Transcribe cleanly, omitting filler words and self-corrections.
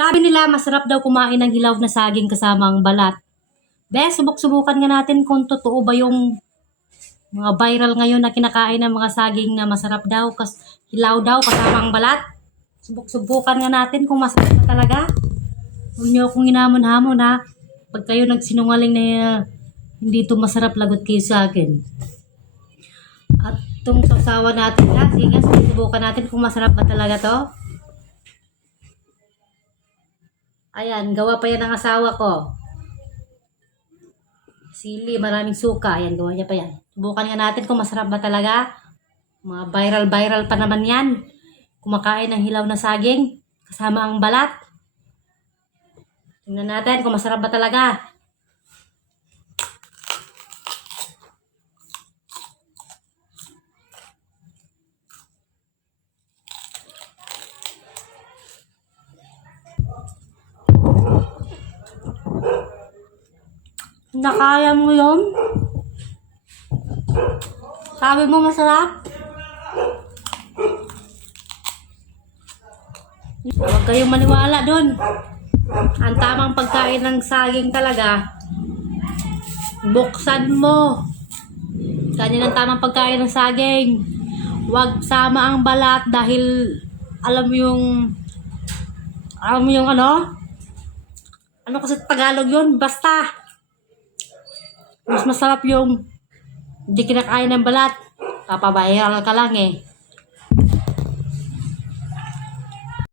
Sabi nila, masarap daw kumain ng hilaw na saging kasama ang balat. Subok-subukan nga natin kung totoo ba yung mga viral ngayon na kinakain ng mga saging na masarap daw, hilaw daw kasama ang balat. Subok-subukan nga natin kung masarap na talaga. Huwag niyo akong hinamon-hamon ha. Pag kayo nagsinungaling na hindi ito masarap, lagot kayo sa akin. At itong sasawa natin ha. Sige nga, subukan natin kung masarap ba talaga to. Ayan, gawa pa yan ng asawa ko. Sili, maraming suka. Ayan, gawa niya pa yan. Subukan nga natin kung masarap ba talaga. Mga viral-viral pa naman yan. Kumakain ng hilaw na saging kasama ang balat. Tingnan natin kung masarap ba talaga. Nakaya mo yun? Sabi mo masarap? Huwag kayong maniwala dun. Ang tamang pagkain ng saging talaga, buksan mo. Ganyan ang tamang pagkain ng saging. Huwag sama ang balat dahil alam mo yung ano kasi Tagalog yun, basta mas masarap yung hindi kinakain ng balat. Papabayal ka lang eh.